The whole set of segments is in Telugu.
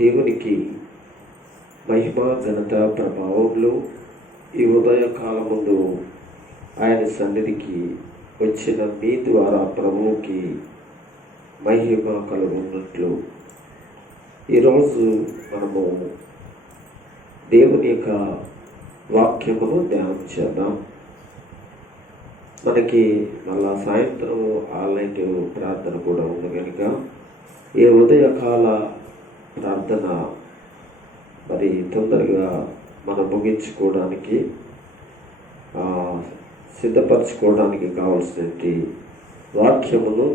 దేవునికి మహిమ ఘనత ప్రభావములు ఈ ఉదయ కాలముందు ఆయన సన్నిధికి వచ్చిన మీ ద్వారా ప్రభువుకి మహిమ కలుగున్నట్లు ఈరోజు మనము దేవుని యొక్క వాక్యమును ధ్యానం చేద్దాం. మనకి మళ్ళా సాయంత్రం ఆన్లైన్ ప్రార్థన కూడా ఉంది కనుక ఈ ఉదయకాల ప్రార్థన మరి తొందరగా మనం ముగించుకోవడానికి సిద్ధపరచుకోవడానికి కావాల్సిన వాక్యమును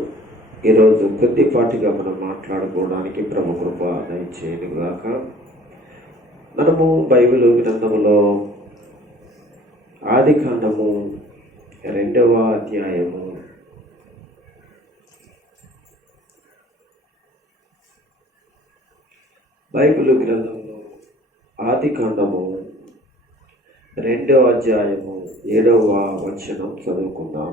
ఈరోజు కొద్దిపాటిగా మనం మాట్లాడుకోవడానికి ప్రభు కృప దయచేయనుగాక. మనము బైబిల్ గ్రంథములో ఆదికాండము 2వ అధ్యాయము బైబిల్ గ్రంథంలో ఆదికాండము 2వ అధ్యాయము 7వ వచనం చదువుకుందాం.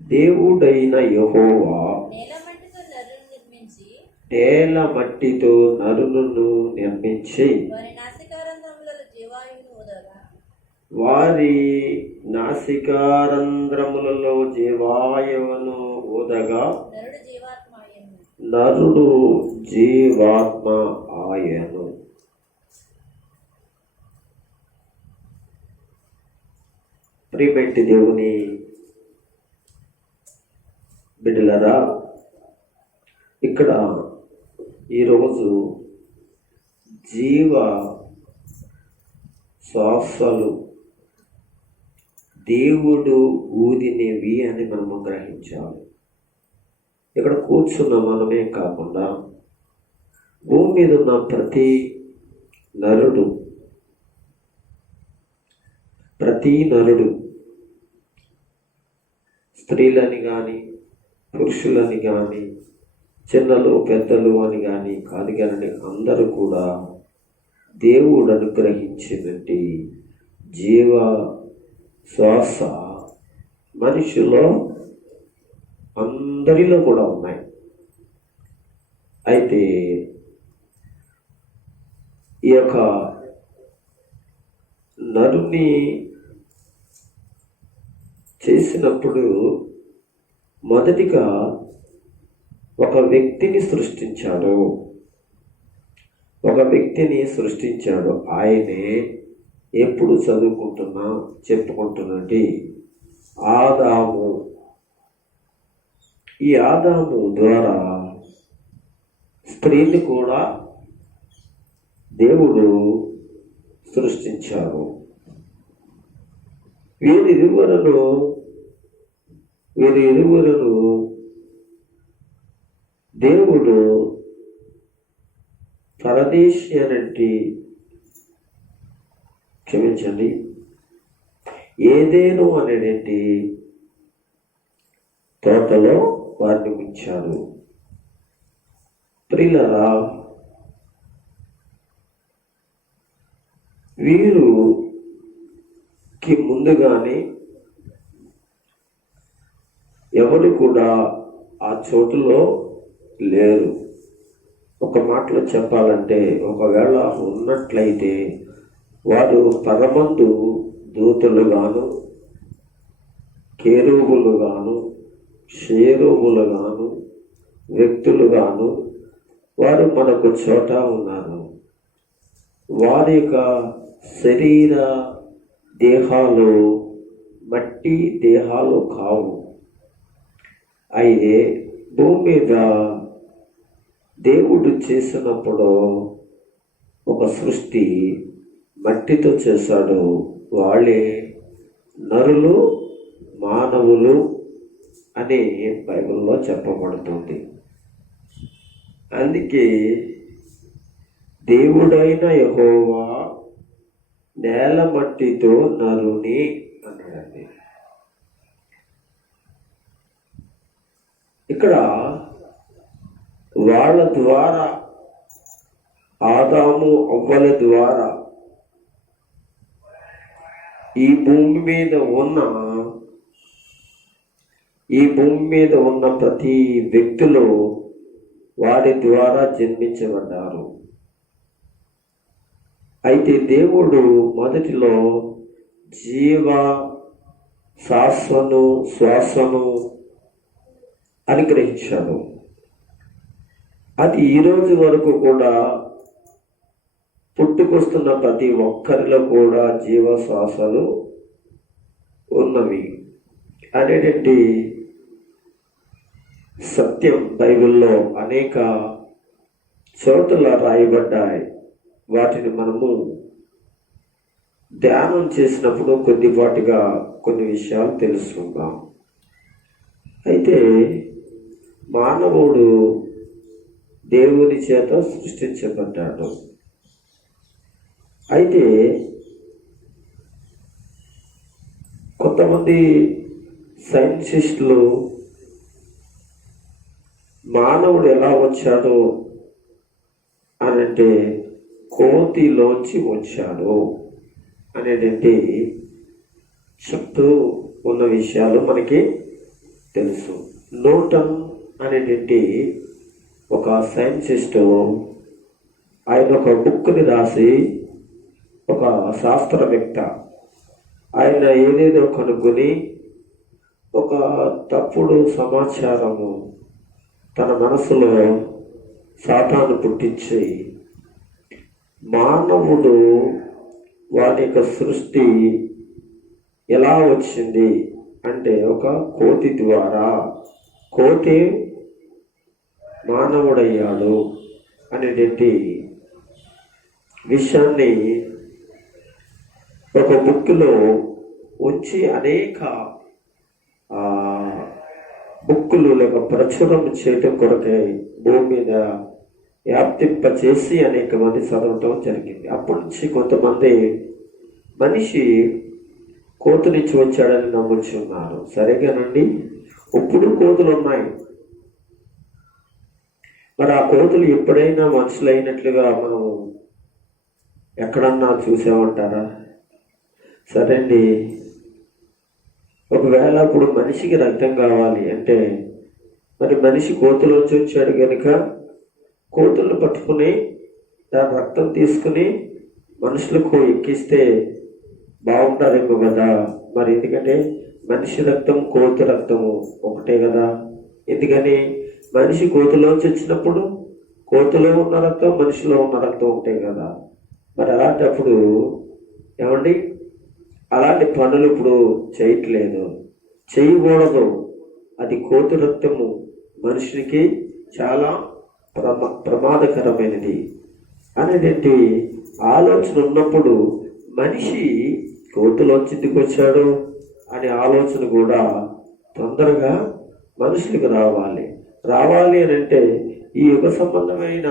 దేవుడైన యెహోవా నేల మట్టితో నరులను నిర్మించి వారి నాసికారంధ్రములలో జీవాయువును ఊదగా నరుడు జీవాత్మ ఆయను. ప్రియమైన దేవుని బిడ్డలరా, ఇక్కడ ఈరోజు జీవ శ్వాసలు దేవుడు ఊదినవి అని మనము గ్రహించాలి. ఇక్కడ కూర్చున్న మనమే కాకుండా భూమి మీద ఉన్న ప్రతి నరుడు స్త్రీలని కానీ పురుషులని కానీ చిన్నలు పెద్దలు అని కానీ కాదు కానీ అందరూ కూడా దేవుడు అనుగ్రహించినటువంటి జీవ శ్వాస మనిషిలో అందరిలో కూడా ఉన్నాయి. అయితే ఈ యొక్క నరుని చేసినప్పుడు మొదటిగా ఒక వ్యక్తిని సృష్టించాడు. ఆయనే ఎప్పుడు చెప్పుకుంటున్నది ఆదాము. ఈ ఆదాము ద్వారా స్త్రీని కూడా దేవుడు సృష్టించాడు. వీరిరువురు దేవుడు పరదేశి ఏదేను అనేటి తోటలో వారిని ఉంచారు. ప్రియులారా, వీరుకి ముందుగానే ఎవరు కూడా ఆ చోటులో లేరు. ఒక మాటలో చెప్పాలంటే ఒకవేళ ఉన్నట్లయితే వారు పరమందు దూతలు గాను, కేరూబులు గాను, షేరువులు గాను, వ్యక్తులు గాను వారు మనకు చోట ఉన్నారు. వారి యొక్క శరీర దేహాలు మట్టి దేహాలు కావు. అయితే భూమి మీద దేవుడు చేసినప్పుడు ఒక సృష్టి మట్టితో చేశాడు. వాళ్ళే నరులు, మానవులు అని బైబిల్లో చెప్పబడుతుంది. అందుకే దేవుడైన యెహోవా నేల మట్టితో నరుని అన్నాడండి. ఇక్కడ వాళ్ళ ద్వారా ఆదాము అవ్వల ద్వారా ఈ భూమి మీద ఉన్న ప్రతి వ్యక్తిలో వారి ద్వారా జన్మించబడ్డారు. అయితే దేవుడు మొదటిలో జీవ శ్వాసను అనుగ్రహించాడు. అది ఈ రోజు వరకు కూడా పుట్టుకొస్తున్న ప్రతి ఒక్కరిలో కూడా జీవ శ్వాసలు ఉన్నవి అనేటువంటి సత్యం బైబిల్లో అనేక చోట్ల రాయబడ్డాయి. వాటిని మనము ధ్యానం చేసినప్పుడు కొద్దిపాటిగా కొన్ని విషయాలు తెలుసుకుందాం. అయితే మానవుడు దేవుని చేత సృష్టించబడ్డాడు. అయితే కొంతమంది సైంటిస్టులు మానవుడు ఎలా వచ్చాడు అనంటే కోతిలోంచి వచ్చాడు అనేటువంటి చెప్తూ ఉన్న విషయాలు మనకి తెలుసు. న్యూటన్ అనేటువంటి ఒక సైంటిస్టు ఆయన ఒక బుక్ని రాసి, ఒక శాస్త్రవేత్త, ఆయన ఏదేదో కనుగొని ఒక తప్పుడు సమాచారము తన మనసులో సాతాను పుట్టించి మానవుడు వారి యొక్క సృష్టి ఎలా వచ్చింది అంటే ఒక కోతి ద్వారా, కోతి మానవుడయ్యాడు అనేటువంటి విషయాన్ని ఒక బుక్లో ఉంచి అనేక బుక్కులు లేక ప్రచురం చేయటం కొరకై భూమి మీద వ్యాప్తింపచేసి అనేక మంది చదవటం జరిగింది. అప్పటి నుంచి కొంతమంది మనిషి కోతు నుంచి వచ్చాడని నమ్ముచున్నారు. సరిగానండి, ఇప్పుడు కోతులు ఉన్నాయి. మరి ఆ కోతులు ఎప్పుడైనా మనుషులైనట్లుగా మనం ఎక్కడన్నా చూసామంటారా? సరే అండి, ఒకవేళ ఇప్పుడు మనిషికి రక్తం కావాలి అంటే మరి మనిషి కోతులోంచి వచ్చాడు కనుక కోతులను పట్టుకుని దాని రక్తం తీసుకుని మనుషులకు ఎక్కిస్తే బాగుంటారేమో కదా. మరి ఎందుకంటే మనిషి రక్తం కోతి రక్తము ఒకటే కదా. ఎందుకని మనిషి కోతులోంచి వచ్చినప్పుడు కోతులో ఉన్న రక్తం మనిషిలో ఉన్న రక్తం ఒకటే కదా. మరి అలాంటప్పుడు ఏమండి, అలాంటి పనులు ఇప్పుడు చేయట్లేదు, చేయకూడదు. అది కోతి రక్తము మనుషునికి చాలా ప్రమాదకరమైనది అనేటువంటి ఆలోచన ఉన్నప్పుడు మనిషి కోతులోంచి ఎందుకు వచ్చాడు అనే ఆలోచన కూడా తొందరగా మనుషులకు రావాలి అని అంటే ఈ యుగ సంబంధమైన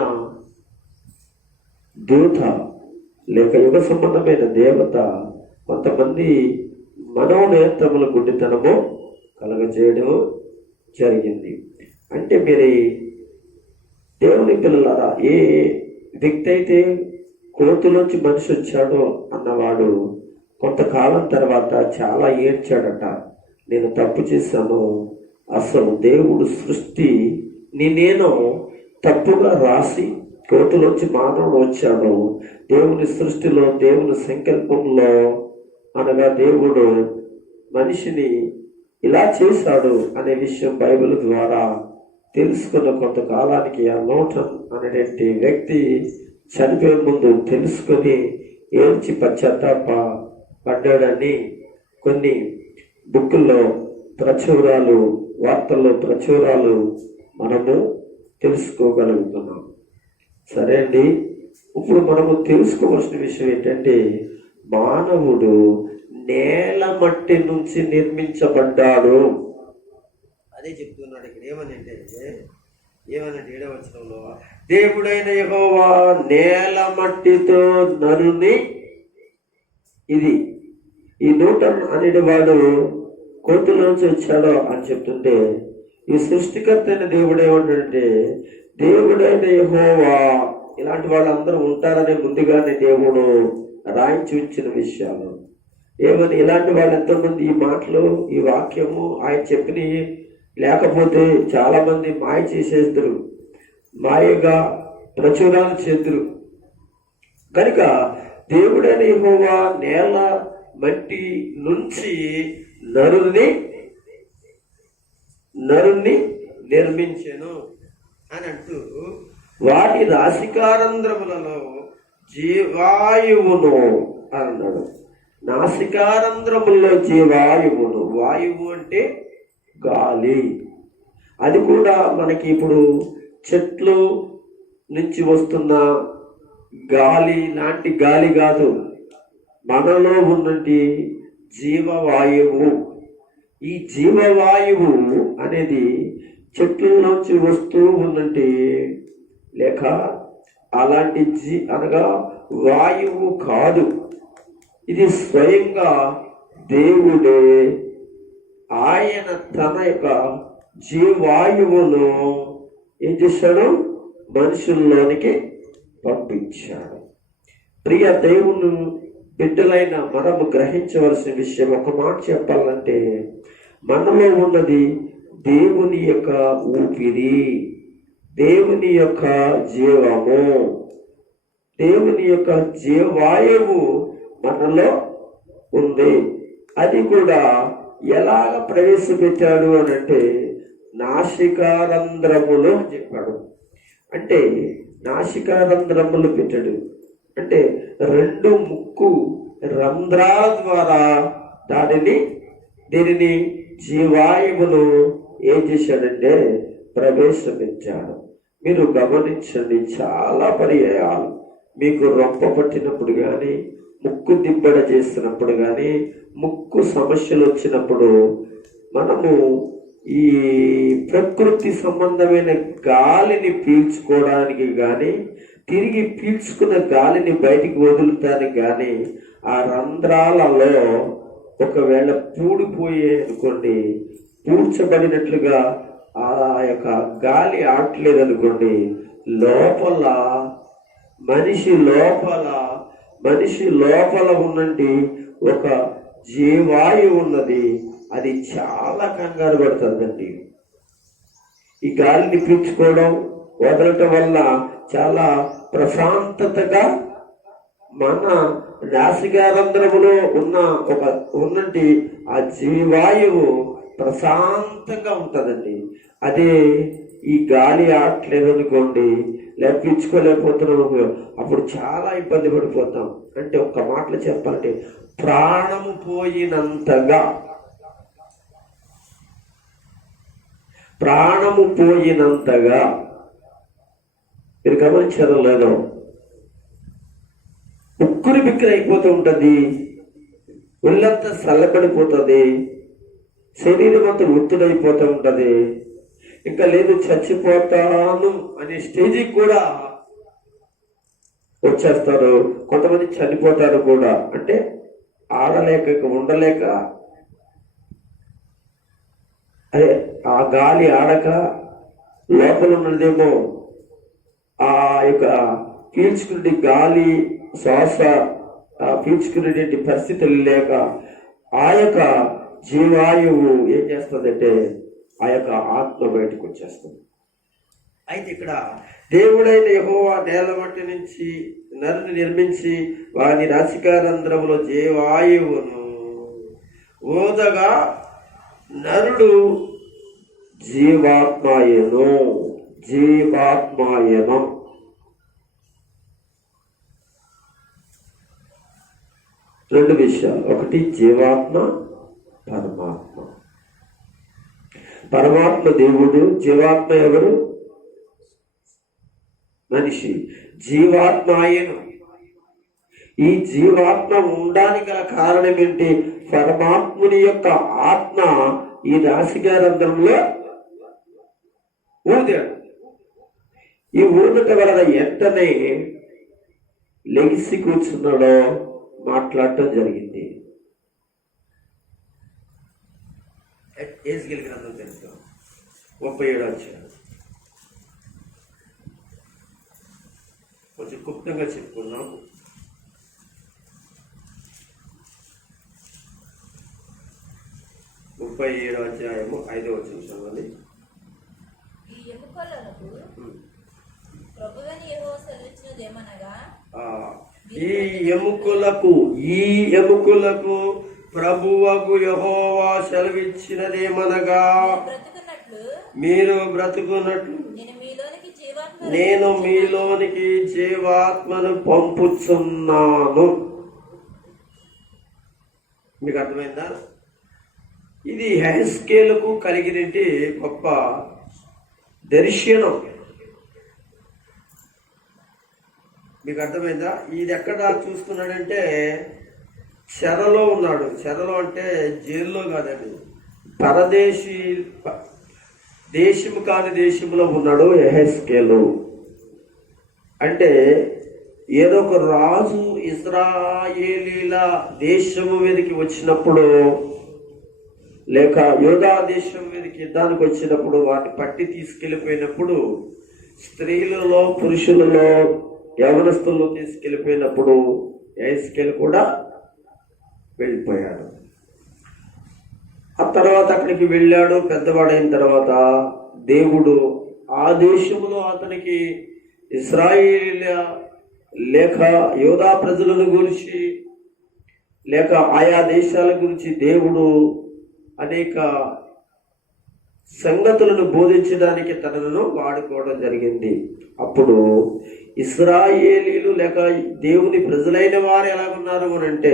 దేవత లేక యుగ సంబంధమైన దేవత కొంతమంది మనోనేత్రముల గుడ్డితనము కలగజేయడం జరిగింది. అంటే మీరు దేవుని పిల్లలారా, ఏ వ్యక్తి అయితే కోతులోంచి మనిషి వచ్చాడో అన్నవాడు కొంతకాలం తర్వాత చాలా ఏడ్చాడట. నేను తప్పు చేశాను, అసలు దేవుడు సృష్టి నేను తప్పుగా రాసి కోతులోంచి మానవుడు వచ్చాడు. దేవుని సృష్టిలో, దేవుని సంకల్పంలో అనగా దేవుడు మనిషిని ఇలా చేశాడు అనే విషయం బైబిల్ ద్వారా తెలుసుకున్న కొంతకాలానికి ఆ న్యూటన్ అనేటువంటి వ్యక్తి చనిపోయే ముందు తెలుసుకొని ఏడ్చి పడ్డాడని కొన్ని బుక్కుల్లో ప్రచురాలు, వార్తల్లో ప్రచురాలు మనము తెలుసుకోగలుగుతున్నాం. సరే అండి, ఇప్పుడు మనము తెలుసుకోవాల్సిన విషయం ఏంటంటే మానవుడు నేల మట్టి నుంచి నిర్మించబడ్డాడు. అదే చెప్తున్నాడు ఇక్కడ. ఏమనంటే 7వ వచనంలో దేవుడైన యెహోవా నేల మట్టితో నరుని, ఇది ఈ న్యూటన్ అనేవాడు కోతులోంచి వచ్చాడో అని చెప్తుంటే ఈ సృష్టికర్త అయిన దేవుడు ఏమంటాడంటే దేవుడైన యెహోవా ఇలాంటి వాళ్ళందరూ ఉంటారని ముందుగానే దేవుడు రాయించి ఉంచిన విషయాలు. ఏమని ఇలాంటి వాళ్ళు ఎంతోమంది ఈ మాటలు, ఈ వాక్యము ఆయన చెప్పిన లేకపోతే చాలా మంది మాయ చేసేస్తారు. మాయగా ప్రచురాలు చేతురు. కనుక దేవుడైన యెహోవా నేల మట్టి నుంచి నరుణ్ణి నిర్మించెను అని అంటూ వాటి నాసికారంధ్రములలో జీవాయువును అన్నాడు. నాసికారంధ్రములలో జీవాయువును, వాయువు అంటే గాలి. అది కూడా మనకి ఇప్పుడు చెట్లు నుంచి వస్తున్న గాలి లాంటి గాలి కాదు, మనలో ఉన్నటి జీవవాయువు. ఈ జీవవాయువు అనేది చెట్లలోంచి వస్తూ ఉన్నట్టు లేక అలాంటి అనగా వాయువు కాదు, ఇది స్వయంగా దేవుడే ఆయన తన యొక్క జీవాయువును ఏం చేశాడు, మనుషుల్లోనికి పంపించాడు. ప్రియ దేవుని బిడ్డలైన మనము గ్రహించవలసిన విషయం, ఒక మాట చెప్పాలంటే, మనలో ఉన్నది దేవుని యొక్క ఊపిరి, దేవుని యొక్క జీవము, దేవుని యొక్క జీవాయువు మనలో ఉంది. అది కూడా ఎలాగ ప్రవేశపెట్టాడు అని అంటే నాసికారంధ్రములు అని చెప్పాడు. అంటే నాసికారంధ్రములు పెట్టాడు అంటే 2 ముక్కు రంధ్రాల ద్వారా దీనిని జీవాయువును ఏం చేశాడంటే ప్రవేశపెట్టాడు. మీరు గమనించండి, చాలా పర్యాయాలు మీకు రొంప పట్టినప్పుడు కానీ, ముక్కు దిబ్బడ చేస్తున్నప్పుడు కానీ, ముక్కు సమస్యలు వచ్చినప్పుడు మనము ఈ ప్రకృతి సంబంధమైన గాలిని పీల్చుకోవడానికి కానీ, తిరిగి పీల్చుకున్న గాలిని బయటికి వదులుతానికి కానీ ఆ రంధ్రాలలో ఒకవేళ పూడిపోయే అనుకోండి, పూడ్చబడినట్లుగా ఆ యొక్క గాలి ఆడలేదు అనుకోండి, లోపల మనిషి లోపల ఉన్నది ఒక జీవాయువు ఉన్నది, అది చాలా కంగారు పడుతుందండి. ఈ గాలిని పీల్చుకోవడం వదలటం వల్ల చాలా ప్రశాంతతగా మన నాసికారంధ్రములో ఉన్నటి ఆ జీవాయువు ప్రశాంతంగా ఉంటుందండి. అదే ఈ గాలి ఆడట్లేదు అనుకోండి, లేక పీల్చుకోలేకపోతున్నాము, అప్పుడు చాలా ఇబ్బంది పడిపోతాం. అంటే ఒక్క మాటలో చెప్పాలంటే ప్రాణము పోయినంతగా మీరు గమనించారో లేదో, ఉక్కురి బిక్కిరి అయిపోతూ ఉంటుంది, ఒళ్ళంతా చల్లబడిపోతుంది, శరీరం అంతా ఒత్తుడైపోతూ ఉంటది. ఇంకా లేదు చచ్చిపోతాను అనే స్టేజికి కూడా వచ్చేస్తారు. కొంతమంది చనిపోతారు కూడా, అంటే ఆడలేక ఉండలేక, అదే ఆ గాలి ఆడక లోపల ఉన్నదేమో ఆ యొక్క పీల్చుకునే గాలి శ్వాస పీల్చుకునేటువంటి పరిస్థితులు లేక ఆ యొక్క జీవాయువు ఏం చేస్తుందంటే ఆ యొక్క ఆత్మ బయటకు వచ్చేస్తుంది. అయితే ఇక్కడ దేవుడైన యెహోవా నేల మట్టి నుంచి నరుని నిర్మించి వాని నాసికారంధ్రములో జీవాయువును ఊదగా నరుడు జీవాత్మాయను. 2 విషయాలు, ఒకటి జీవాత్మ, పరమాత్మ. పరమాత్మ దేవుడు, జీవాత్మ ఎవరు? మనిషి. జీవాత్మాయను. ఈ జీవాత్మ ఉండడానికి గల కారణం ఏంటి? పరమాత్ముని యొక్క ఆత్మ ఈ నాసికారంధ్రంలో ఊదాడు. ఈ ఊదట వలన వెంటనే లెగిసి కూర్చున్నాడో మాట్లాడటం జరిగింది. ఏజ్కేలు గ్రంథం తెలుసు, 37వ అధ్యాయం. కొంచెం క్లుప్తంగా చెప్పుకున్నాం. 37వ అధ్యాయము 5వ వచనం చదవండి. ప్రభువైన యెహోవా సెలవిచ్చినదేమనగా, ఆ, ఈ ఎముకలకు ప్రభువగు యెహోవా సెలవిచ్చినదేమనగా, మీరు బ్రతుకున్నట్లు నేను మీలోనికి జీవాత్మను పంపుచున్నాను. మీకు అర్థమైందా? ఇది హెస్కేలుకు కలిగినటి గొప్ప దర్శనం. మీకు అర్థమైందా? ఇది ఎక్కడ చూస్తున్నాడంటే చెరలో ఉన్నాడు. చెరలో అంటే జైల్లో కాదండి, పరదేశీ దేశము కాని దేశంలో ఉన్నాడు యెహెజ్కేలు. అంటే ఏదో ఒక రాజు ఇశ్రాయేలీల దేశము మీదకి వచ్చినప్పుడు, లేక యోధా దేశం మీదకి యుద్ధానికి వచ్చినప్పుడు, వాటిని పట్టి తీసుకెళ్ళిపోయినప్పుడు, స్త్రీలలో పురుషులలో యవనస్తుల్లో తీసుకెళ్ళిపోయినప్పుడు యెహెజ్కేలు కూడా వెళ్ళిపోయాడు. ఆ తర్వాత అక్కడికి వెళ్ళాడు. పెద్దవాడైన తర్వాత దేవుడు ఆ దేశంలో అతనికి ఇశ్రాయేలీల లేక యోధా ప్రజలను గురించి, లేక ఆయా దేశాల గురించి దేవుడు అనేక సంగతులను బోధించడానికి తనను వాడుకోవడం జరిగింది. అప్పుడు ఇశ్రాయేలీలు లేక దేవుని ప్రజలైన వారు ఎలాగున్నారు అని అంటే,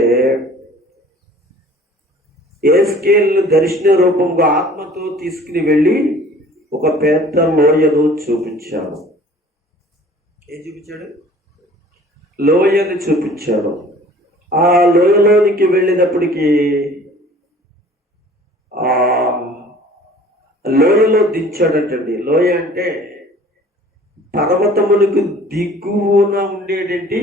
యెహెజ్కేలును దర్శన రూపంగా ఆత్మతో తీసుకుని వెళ్ళి ఒక పెద్ద లోయను చూపించాడు. ఏం చూపించాడు? లోయను చూపించాడు. ఆ లోయలోనికి వెళ్ళినప్పటికీ ఆ లోయలో దించాడటండి. లోయ అంటే పర్వతములకు దిగువన ఉండేటంటి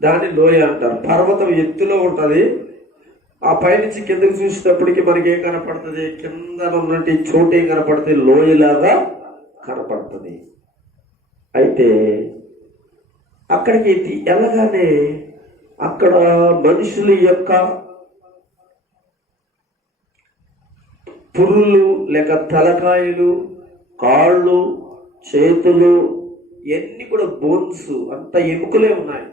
దాన్ని లోయ అంటారు. పర్వతం ఎత్తులో ఉంటుంది. ఆ పైనుంచి కిందకి చూసేటప్పటికి మనకి ఏం కనపడుతుంది? కింద ఉన్నట్టు చోటు ఏం కనపడుతుంది? లోయలాగా కనపడుతుంది. అయితే అక్కడికి వెళ్ళగానే అక్కడ మనుషుల యొక్క పురులు లేక తలకాయలు, కాళ్ళు, చేతులు ఇవన్నీ కూడా బోన్స్, అంత ఎముకలే ఉన్నాయి.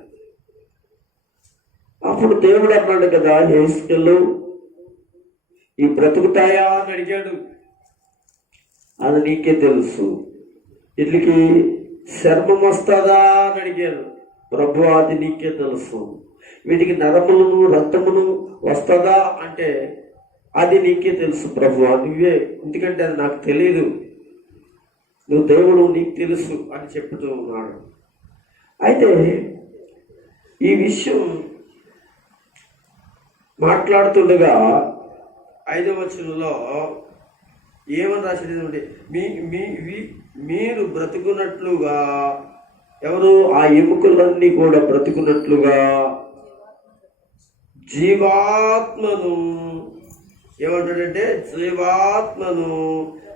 అప్పుడు దేవుడు అన్నాడు కదా, యెహెజ్కేలు ఈ బ్రతుకుతాయా అని అడిగాడు. అది నీకే తెలుసు. వీటికి చర్మం వస్తుందా అని అడిగాడు. ప్రభు అది నీకే తెలుసు. వీటికి నరములను రక్తమును వస్తుందా అంటే అది నీకే తెలుసు ప్రభు, నువ్వే, ఎందుకంటే అది నాకు తెలియదు, నువ్వు దేవుడు, నీకు తెలుసు అని చెప్తూ ఉన్నాడు. అయితే ఈ విషయం మాట్లాడుతుండగా 5వ వచనంలో ఏమని రాసింది? మీరు బ్రతుకున్నట్లుగా, ఎవరు? ఆ ఎముకలన్నీ కూడా బ్రతుకున్నట్లుగా జీవాత్మను, ఏమంటాడంటే జీవాత్మను,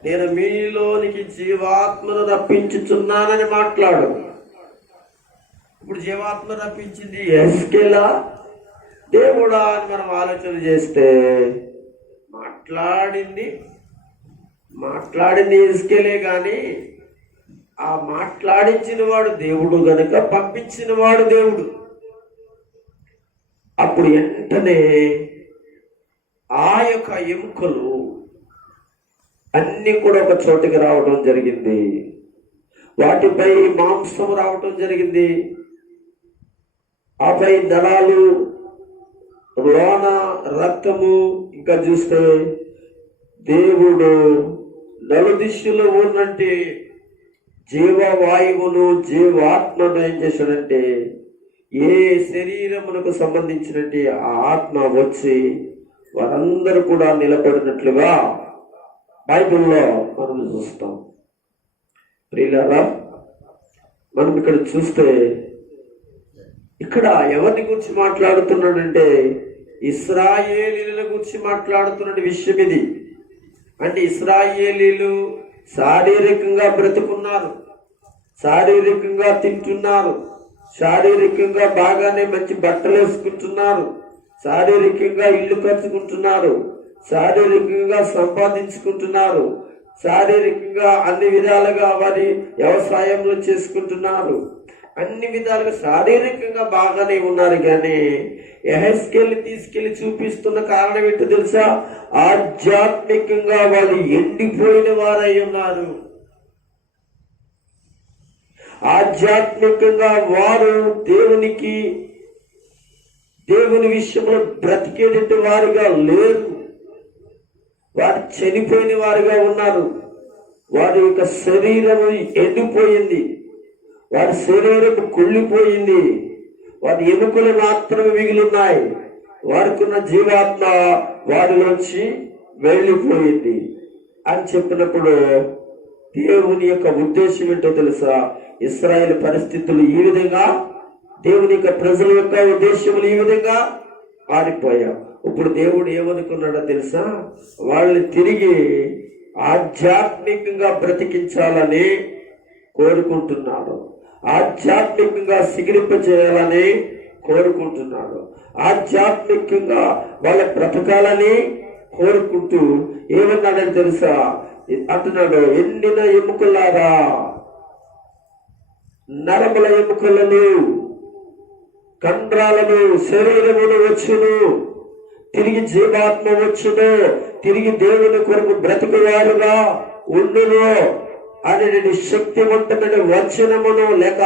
నేను మీలోనికి జీవాత్మను రప్పించుచున్నానని మాట్లాడు. ఇప్పుడు జీవాత్మ రప్పించింది యెహెజ్కేలా, దేవుడా అని మనం ఆలోచన చేస్తే మాట్లాడింది యెహెజ్కేలే కానీ ఆ మాట్లాడించిన వాడు దేవుడు గనుక పంపించిన వాడు దేవుడు. అప్పుడు వెంటనే ఆ యొక్క ఎముకలు అన్ని కూడా ఒక చోటికి రావడం జరిగింది. వాటిపై మాంసం రావటం జరిగింది. ఆపై దళాలు, లోన రక్తము, ఇంకా చూస్తే దేవుడు నలుదిశలో ఉన్నట్టు జీవవాయువును, జీవాత్మను ఏం చేశాడంటే, ఏ శరీరమునకు సంబంధించినట్టు ఆ ఆత్మ వచ్చి వారందరూ కూడా నిలబడినట్లుగా బైబిల్లో మనం చూస్తాం. ప్రియులారా, మనం ఇక్కడ చూస్తే ఇక్కడ ఎవరిని గురించి మాట్లాడుతున్నాడంటే ఇశ్రాయేలీల గురించి మాట్లాడుతున్న విషయం ఇది. అంటే ఇశ్రాయేలీలు శారీరకంగా బ్రతుకున్నారు, శారీరకంగా తింటున్నారు, శారీరకంగా బాగానే మంచి బట్టలు వేసుకుంటున్నారు, శారీరకంగా ఇల్లు కట్టుకుంటున్నారు, శారీరకంగా సంపాదించుకుంటున్నారు, శారీరకంగా అన్ని విధాలుగా వారి వ్యవసాయంలో చేసుకుంటున్నారు, అన్ని విధాలుగా శారీరకంగా బాగానే ఉన్నారు. కానీ యెహెజ్కేలుని తీసుకెళ్లి చూపిస్తున్న కారణం ఏంటో తెలుసా? ఆధ్యాత్మికంగా వారు ఎండిపోయిన వారై ఉన్నారు. ఆధ్యాత్మికంగా వారు దేవుని విషయంలో బ్రతికేటట్టు వారుగా లేరు. వారు చనిపోయిన వారుగా ఉన్నారు. వారి యొక్క శరీరం ఎండిపోయింది, వారి శరీరం కుళ్ళిపోయింది, వారి ఎముకలు మాత్రమే మిగిలిన్నాయి. వారికి ఉన్న జీవాత్మ వారిలోంచి వెళ్ళిపోయింది అని చెప్పినప్పుడు దేవుని యొక్క ఉద్దేశం ఏంటో తెలుసా? ఇశ్రాయేలు పరిస్థితులు ఈ విధంగా, దేవుని యొక్క ప్రజల యొక్క ఉద్దేశములు ఈ విధంగా మారిపోయాం. ఇప్పుడు దేవుడు ఏమనుకున్నాడో తెలుసా? వాళ్ళని తిరిగి ఆధ్యాత్మికంగా బ్రతికించాలని కోరుకుంటున్నాడు, ఆధ్యాత్మికంగా సిగిరింప చేయాలని కోరుకుంటున్నాడు, ఆధ్యాత్మికంగా వాళ్ళ బ్రతకాలని కోరుకుంటూ ఏమన్నాడని తెలుసా? అంటున్నాడు, ఎండిన ఎముకలారా, నరముల ఎముకలను, కండ్రాలను, శరీరమును వచ్చును, తిరిగి జీవాత్మ వచ్చును, తిరిగి దేవుని కొరకు బ్రతుకువారుగా ఉండును అనే శక్తివంతమైన వచనమును లేక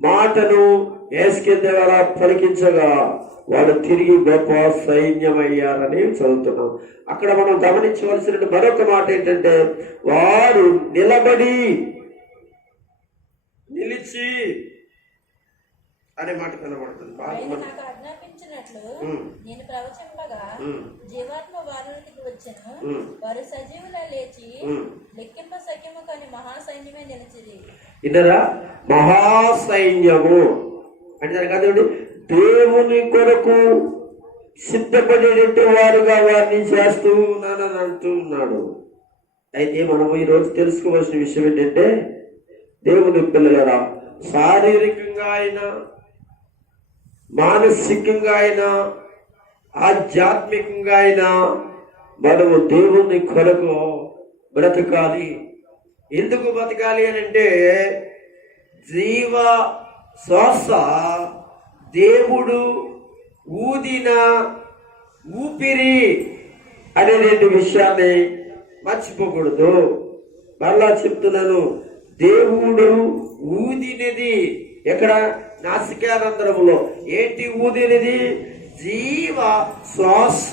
మాటను యెహెజ్కేలు ద్వారా పలికించగా వాడు తిరిగి గొప్ప సైన్యమయ్యారని చదువుతున్నాం. అక్కడ మనం గమనించవలసిన మరొక మాట ఏంటంటే, వారు నిలిచి అనే మాట కనబడుతుంది. నాకు ఆజ్ఞాపించినట్లు నేను ప్రవచింపగా జీవాత్మ వారికి వచ్చెను, వారు సజీవులా లేచి లెక్కింప సఖ్యము కాని మహాసైన్యమే నిలిచిరి. ఇన్నరా మహాసైన్యము అంటే దాని కాదు, దేవుని కొరకు సిద్ధపడేటట్టు వారుగా వారిని చేస్తూ ఉన్నానని అంటూ ఉన్నాడు. అయితే మనం ఈరోజు తెలుసుకోవాల్సిన విషయం ఏంటంటే, దేవుని పిల్లలారా, శారీరకంగా అయినా మానసికంగా అయినా ఆధ్యాత్మికంగా అయినా మనము దేవుని కొరకు బ్రతకాలి. ఎందుకు బ్రతకాలి అని అంటే, జీవ శ్వాస దేవుడు ఊదిన ఊపిరి అనే రెండు విషయాన్ని మర్చిపోకూడదు. మరలా చెప్తున్నాను, దేవుడు ఊదినది ఎక్కడ? నాసికారంధ్రములో. ఏంటి ఊదినది? జీవ శ్వాస.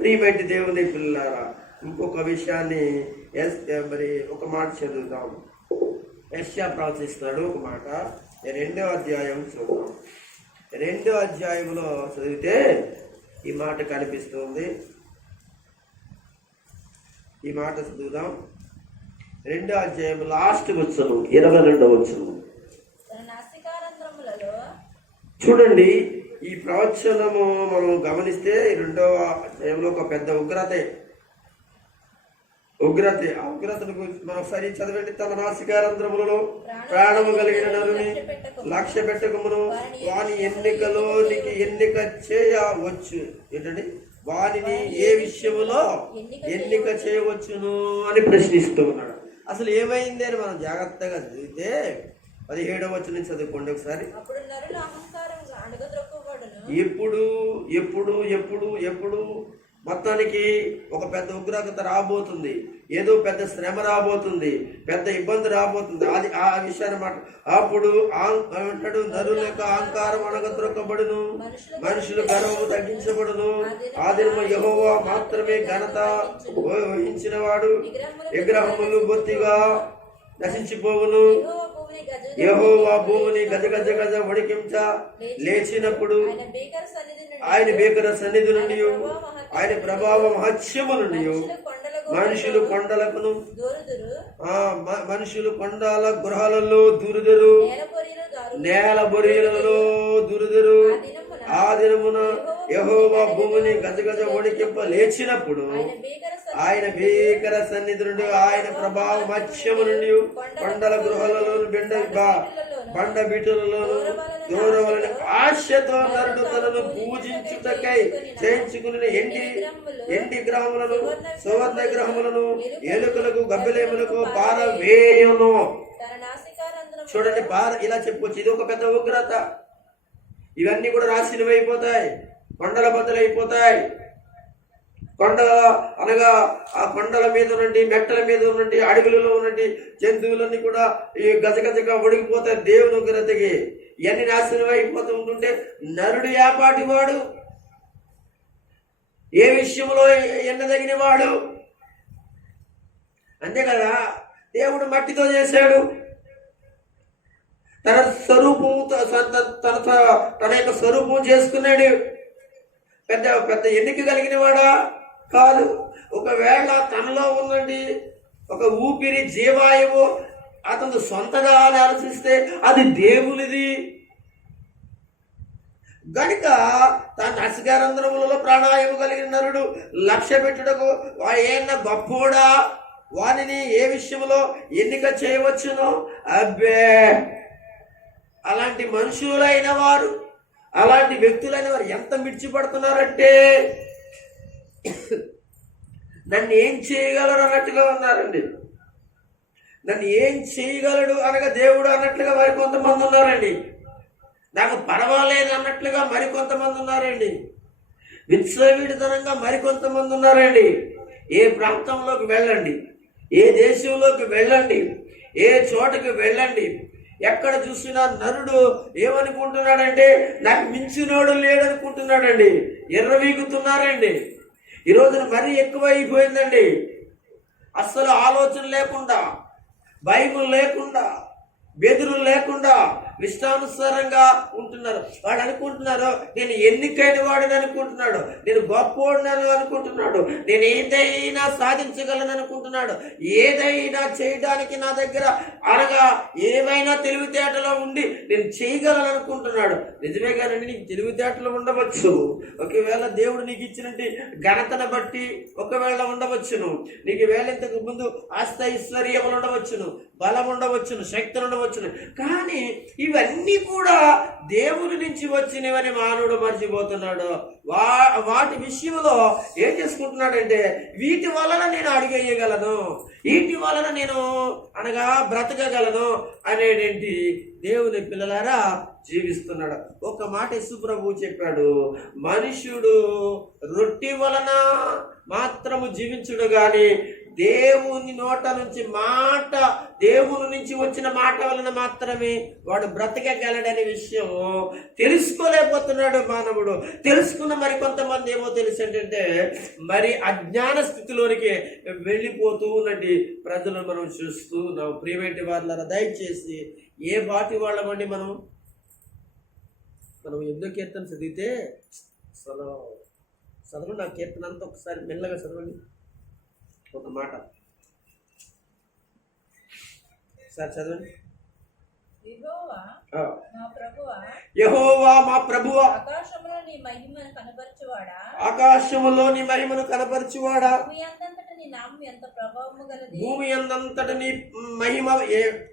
ప్రియమైన దేవుని పిల్లారా, ఇంకొక విషయాన్ని మరి ఒక మాట చదువుతాం. యెషయా ప్రవచిస్తాడు ఒక మాట. 2వ అధ్యాయం చూద్దాం. 2వ అధ్యాయంలో చదివితే ఈ మాట కనిపిస్తుంది. ఈ మాట చదువుదాం. 2వ అధ్యాయం లాస్ట్ వచ్చును 22వ వచ్చును. చూడండి, ఈ ప్రవచనము మనం గమనిస్తే 2వ అధ్యాయంలో ఒక పెద్ద ఉగ్రత. ఆ ఉగ్రతను గురించి మనం ఒకసారి చదవండి. తమ నాసికారంధ్రములలో ప్రాణము కలిగిన నరుని లక్ష్య పెట్టకమును వాని ఎన్నిక చేయవచ్చు. ఏంటండి? వానిని ఏ విషయములో ఎన్నిక చేయవచ్చును అని ప్రశ్నిస్తూ ఉన్నాడు. అసలు ఏమైంది అని మనం జాగ్రత్తగా చదివితే 17వ వచనం చదువుకోండి ఒకసారి. ఎప్పుడు మొత్తానికి ఒక పెద్ద ఉగ్రత రాబోతుంది, ఏదో పెద్ద శ్రమ రాబోతుంది, పెద్ద ఇబ్బంది రాబోతుంది. అది ఆ విషయాన్ని మాట. అప్పుడు అంటాడు, నరుల యొక్క అహంకారం అణగద్రొక్కబడును, మనుషులు గర్వము తగ్గించబడును. ఆ దినము యెహోవా మాత్రమే ఘనత వహించిన వాడు, విగ్రహములు బొత్తిగా నశించిపోవును. యెహోవా భూమిని గజ వడికించ లేచినప్పుడు ఆయన భీకర సన్నిధి నుండి, ఆయన ప్రభావ మహత్యము నుండి మనుషులు కొండల గృహాలలో దూరుదురు, నేల బొరియలలో దూరుదురు. ఆ దినమున యెహోవా భూమిని గజ వడికింప లేచినప్పుడు ఆయన భీకర సన్నిధి నుండి, ఆయన ప్రభావ మత్స్యము నుండి కొండల గృహాలలో బండబిటులలోను దూరవలని ఆశతో నరుడు తనను పూజించుటకై చేయించుకుని ఎండి గ్రహములను సువర్ణ గ్రహములను ఎలుకలకు గబ్బిలేములకు పారవేయును. చూడండి, ఇలా చెప్పుకోవచ్చు. ఇది ఒక పెద్ద ఉగ్రత. ఇవన్నీ కూడా రాసినవి అయిపోతాయి, కొండల బద్దలు అయిపోతాయి. కొండ అనగా ఆ కొండల మీద నుండి, మెట్టల మీద నుండి, అడవులలో ఉన్నటువంటి జంతువులన్నీ కూడా ఈ గజగజగా ఒడిగిపోతాయి దేవుని ఉగ్రతకి. ఇవన్నీ నాశనం అయిపోతూ ఉంటుంటే నరుడు ఏపాటి వాడు, ఏ విషయంలో ఎన్నదగిన వాడు? అంతే కదా, దేవుడు మట్టితో చేశాడు. తన స్వరూపము తన యొక్క స్వరూపం చేసుకున్నాడు. పెద్ద పెద్ద ఎన్నిక కలిగిన వాడా? కాదు. ఒకవేళ తనలో ఉన్నది ఒక ఊపిరి, జీవాయువు అతను సొంతగా అని ఆలోచిస్తే అది దేవునిది. గనుక తన నసికారంధ్రములలో ప్రాణాయామం కలిగిన నరుడు లక్ష్య పెట్టుటకు ఏమన్నా గొప్పోడా? వానిని ఏ విషయంలో ఎన్నిక చేయవచ్చును? అబ్బే, అలాంటి మనుషులైన వారు, అలాంటి వ్యక్తులైన వారు ఎంత మిడిచిపడుతున్నారంటే నన్ను ఏం చేయగలరు అన్నట్టుగా ఉన్నారండి. నన్ను ఏం చేయగలడు అనగా దేవుడు అన్నట్లుగా మరికొంతమంది ఉన్నారండి. నాకు పర్వాలేదు అన్నట్లుగా మరికొంతమంది ఉన్నారండి. విచ్చలవిడితనంగా మరికొంతమంది ఉన్నారండి. ఏ ప్రాంతంలోకి వెళ్ళండి, ఏ దేశంలోకి వెళ్ళండి, ఏ చోటకి వెళ్ళండి, ఎక్కడ చూసినా నరుడు ఏమనుకుంటున్నాడంటే నాకు మించినోడు లేడనుకుంటున్నాడండి. ఎర్రవీగుతున్నారండి. ఈ రోజున మరీ ఎక్కువ అయిపోయిందండి. అస్సలు ఆలోచన లేకుండా, బైబిల్ లేకుండా, బెదురు లేకుండా ఇష్టానుసారంగా ఉంటున్నారు. వాడు అనుకుంటున్నారు నేను ఎన్నికైన వాడిని అనుకుంటున్నాడు, నేను గొప్పవాడిని అనుకుంటున్నాడు, నేను ఏదైనా సాధించగలను అనుకుంటున్నాడు, ఏదైనా చేయడానికి నా దగ్గర అనగా ఏమైనా తెలివితేటలో ఉండి నేను చేయగలను అనుకుంటున్నాడు. నిజమే కానీ నీకు తెలివితేటలు ఉండవచ్చు, ఒకవేళ దేవుడు నీకు ఇచ్చినట్టు ఘనతను బట్టి ఒకవేళ ఉండవచ్చును, నీకు వేళ ఇంతకు ముందు ఆస్తి ఐశ్వర్యములు ఉండవచ్చును, బలం ఉండవచ్చును, శక్తులు ఉండవచ్చును. కానీ ఇవన్నీ కూడా దేవుని నుంచి వచ్చినవని మానవుడు మర్చిపోతున్నాడు. వాటి విషయంలో ఏం చేసుకుంటున్నాడంటే వీటి వలన నేను అడిగేయగలను, వీటి వలన నేను అనగా బ్రతకగలను అనేటువంటి దేవుని పిల్లలారా జీవిస్తున్నాడు. ఒక మాట యేసు ప్రభువు చెప్పాడు, మనుష్యుడు రొట్టె వలన మాత్రము జీవించుడు గాని దేవుని నోట నుంచి మాట, దేవుని నుంచి వచ్చిన మాట వలన మాత్రమే వాడు బ్రతకగలడనే విషయం తెలుసుకోలేకపోతున్నాడు మానవుడు. తెలుసుకున్న మరి కొంతమంది ఏమో తెలుసు ఏంటంటే మరి అజ్ఞాన స్థితిలోనికి వెళ్ళిపోతూ ఉన్నది ప్రజలను మనం చూస్తూ ఉన్నాం. ప్రియమైన వాళ్ళ దయచేసి ఏ బాటి వాళ్ళమండి మనం ఎన్నో కీర్తన చదివితే చదవండి. ఆ కీర్తన అంతా ఒకసారి మెల్లగా చదవండి. ఒక మాట సార్ చదవండి. యెహోవా మా ప్రభువా, ఆకాశములో నీ మహిమను కనపరచువాడా, ఆకాశములో నీ మహిమను కనపరచువాడా, భూమి అందంతట నీ నామం ఎంత ప్రభావము గలది, భూమి అందంతట నీ మహిమ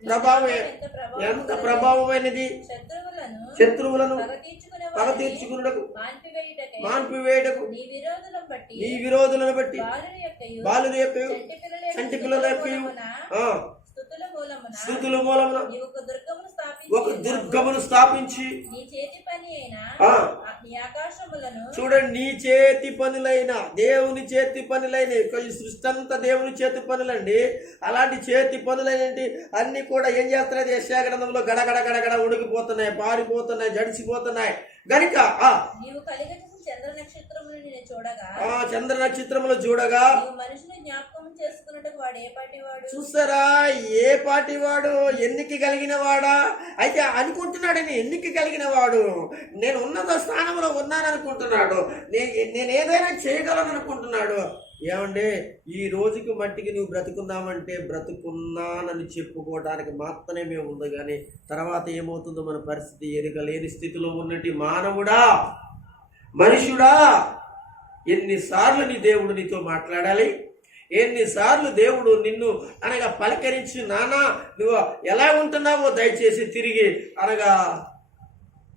ప్రభావం ఎంత ప్రభావమైనది, శత్రువులను పగ తీర్చుకున్నకు మాన్పివేయుటకు నీ విరోధులను బట్టి బాలుల యొక్క చంటి పిల్లల యొక్క స్తుతుల మూలమున ఒక దుర్గమును స్థాపించి చూడండి, నీ చేతి పనులైన దేవుని చేతి పనులైన ఈ సృష్టి అంతా దేవుని చేతి పనులండి. అలాంటి చేతి పనులైనటి అన్ని కూడా ఏం చేస్తున్నాయి? యెషయా గ్రంథంలో గడగడ గడగడ ఉడికిపోతున్నాయి, పారిపోతున్నాయి, జడిసిపోతున్నాయి. గనుక చంద్ర నక్షత్రములు చూడగా చూస్తారా ఏ పాటి వాడు? ఎన్నిక కలిగిన వాడా? అయితే అనుకుంటున్నాడని ఎన్నిక కలిగిన వాడు నేను ఉన్నత స్థానంలో ఉన్నాను అనుకుంటున్నాడు, నేను ఏదైనా చేయగలను అనుకుంటున్నాడు. ఏమంటే ఈ రోజుకి మట్టికి నువ్వు బ్రతుకున్నామంటే బ్రతుకున్నానని చెప్పుకోవడానికి మాత్రమే ఉంది, కానీ తర్వాత ఏమవుతుందో మన పరిస్థితి ఎరుగలేని స్థితిలో ఉన్నట్టు మానవుడా, మనుషుడా, ఎన్నిసార్లు నీ దేవుడు నీతో మాట్లాడాలి? ఎన్నిసార్లు దేవుడు నిన్ను అనగా పలకరించి, నానా నువ్వు ఎలా ఉంటున్నావో దయచేసి తిరిగి అనగా